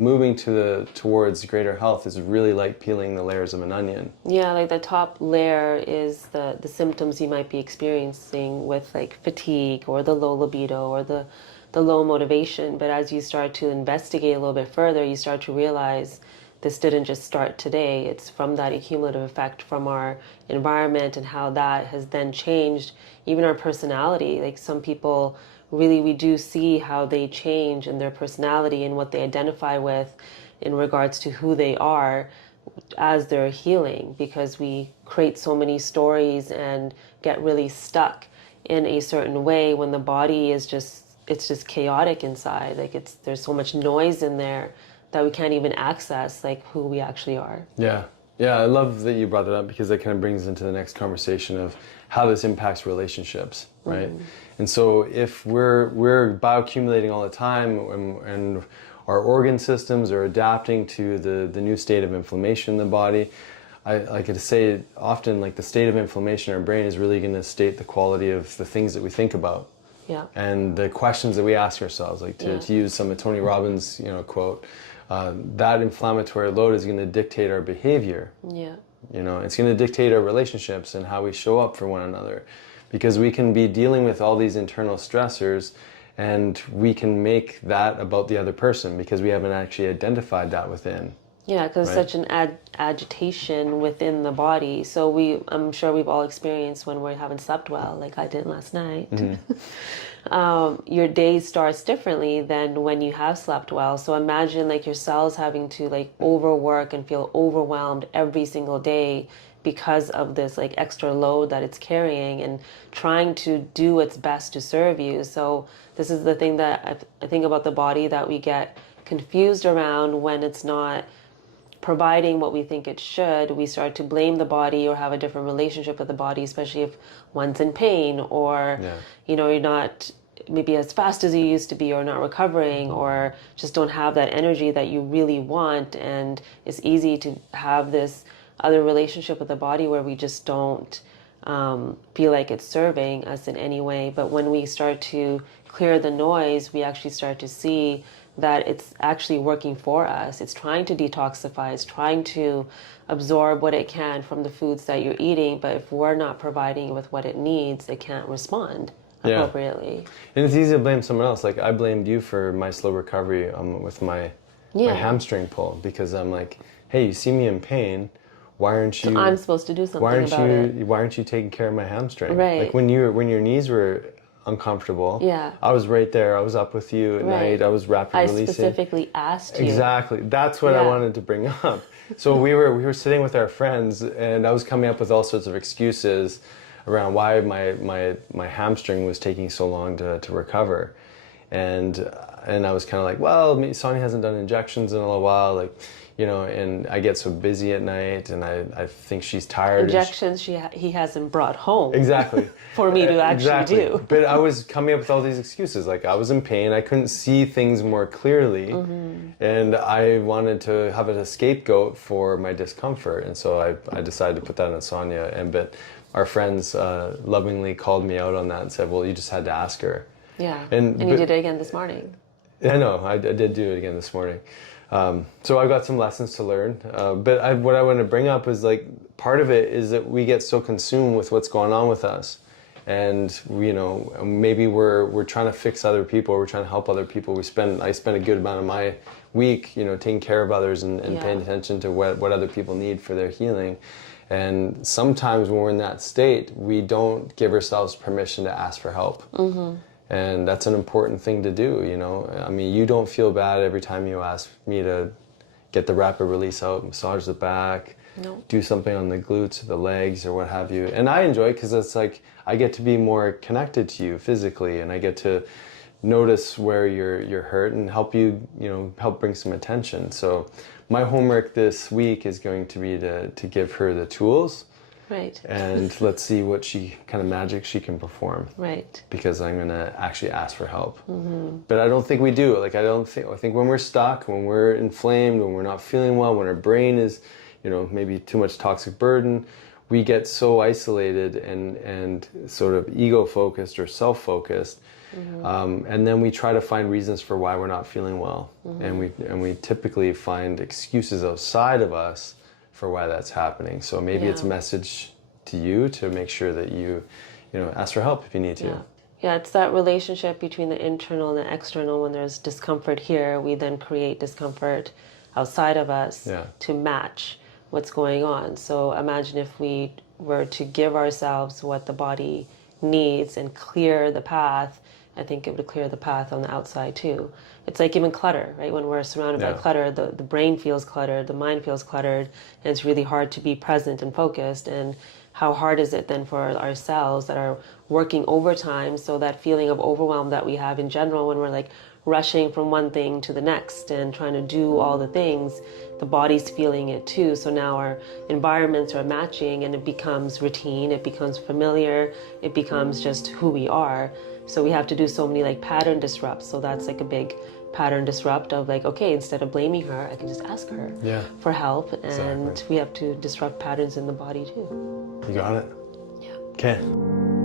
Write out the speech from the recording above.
moving towards greater health is really like peeling the layers of an onion. Yeah, like the top layer is the symptoms you might be experiencing with like fatigue or the low libido or the low motivation. But as you start to investigate a little bit further, you start to realize this didn't just start today. It's from that accumulative effect from our environment and how that has then changed even our personality. Like some people really, we do see how they change in their personality and what they identify with in regards to who they are as they're healing, because we create so many stories and get really stuck in a certain way when the body is just, it's just chaotic inside. Like it's, there's so much noise in there that we can't even access like who we actually are. Yeah. Yeah, I love that you brought that up because that kind of brings into the next conversation of how this impacts relationships, right? And so if we're bioaccumulating all the time and our organ systems are adapting to the new state of inflammation in the body, I like to say often like the state of inflammation in our brain is really going to state the quality of the things that we think about. Yeah. And the questions that we ask ourselves, like to use some of Tony Robbins, quote, that inflammatory load is going to dictate our behavior. Yeah. It's going to dictate our relationships and how we show up for one another, because we can be dealing with all these internal stressors and we can make that about the other person because we haven't actually identified that within. Yeah, because such an agitation within the body. So I'm sure we've all experienced when we haven't slept well, like I did last night. Your day starts differently than when you have slept well. So imagine like your cells having to like overwork and feel overwhelmed every single day because of this like extra load that it's carrying and trying to do its best to serve you. So this is the thing that I think about the body that we get confused around when it's not providing what we think it should. We start to blame the body or have a different relationship with the body, especially if one's in pain or, you're not maybe as fast as you used to be or not recovering or just don't have that energy that you really want. And it's easy to have this other relationship with the body where we just don't feel like it's serving us in any way. But when we start to clear the noise, we actually start to see that it's actually working for us. It's trying to detoxify, it's trying to absorb what it can from the foods that you're eating, but if we're not providing it with what it needs, it can't respond appropriately. And it's easy to blame someone else. Like I blamed you for my slow recovery with my hamstring pull, because I'm like, hey, you see me in pain, why aren't you... So I'm supposed to do something about it. Why aren't you taking care of my hamstring? Right. Like when your knees were uncomfortable. I was right there. I was up with you at night. I was rapid releasing. I specifically asked you. Exactly. That's what I wanted to bring up. So we were sitting with our friends, and I was coming up with all sorts of excuses around why my hamstring was taking so long to recover, and I was kind of like, well, Sonia hasn't done injections in a little while, like. And I get so busy at night, and I think she's tired. Injections he hasn't brought home. Exactly. For me to actually do. But I was coming up with all these excuses. Like I was in pain, I couldn't see things more clearly, and I wanted to have a scapegoat for my discomfort. And so I decided to put that on Sonia. But our friends lovingly called me out on that and said, well, you just had to ask her. Yeah, and you did it again this morning. I know, I did do it again this morning. So I've got some lessons to learn, but what I want to bring up is like part of it is that we get so consumed with what's going on with us, and maybe we're trying to fix other people, we're trying to help other people. I spend a good amount of my week taking care of others and paying attention to what other people need for their healing. And sometimes when we're in that state, we don't give ourselves permission to ask for help. And that's an important thing to do, I mean, you don't feel bad every time you ask me to get the rapid release out, massage the back, do something on the glutes or the legs or what have you. And I enjoy it because it's like I get to be more connected to you physically, and I get to notice where you're hurt and help you, help bring some attention. So my homework this week is going to be to give her the tools. Right. And let's see what kind of magic she can perform. Right. Because I'm going to actually ask for help. But I don't think we do. Like, I think when we're stuck, when we're inflamed, when we're not feeling well, when our brain is, maybe too much toxic burden, we get so isolated and sort of ego-focused or self-focused And then we try to find reasons for why we're not feeling well. And we typically find excuses outside of us for why that's happening. So maybe it's a message to you to make sure that you ask for help if you need to. Yeah, it's that relationship between the internal and the external. When there's discomfort here, we then create discomfort outside of us to match what's going on. So imagine if we were to give ourselves what the body needs and clear the path. I think it would clear the path on the outside too. It's like even clutter, right? When we're surrounded by clutter, the brain feels cluttered, the mind feels cluttered, and it's really hard to be present and focused. And how hard is it then for ourselves that are working overtime? So that feeling of overwhelm that we have in general when we're like rushing from one thing to the next and trying to do all the things, the body's feeling it too. So now our environments are matching and it becomes routine, it becomes familiar, it becomes just who we are. So we have to do so many like pattern disrupts. So that's like a big pattern disrupt of like, okay, instead of blaming her, I can just ask her for help. And we have to disrupt patterns in the body too. You got it? Yeah. Okay.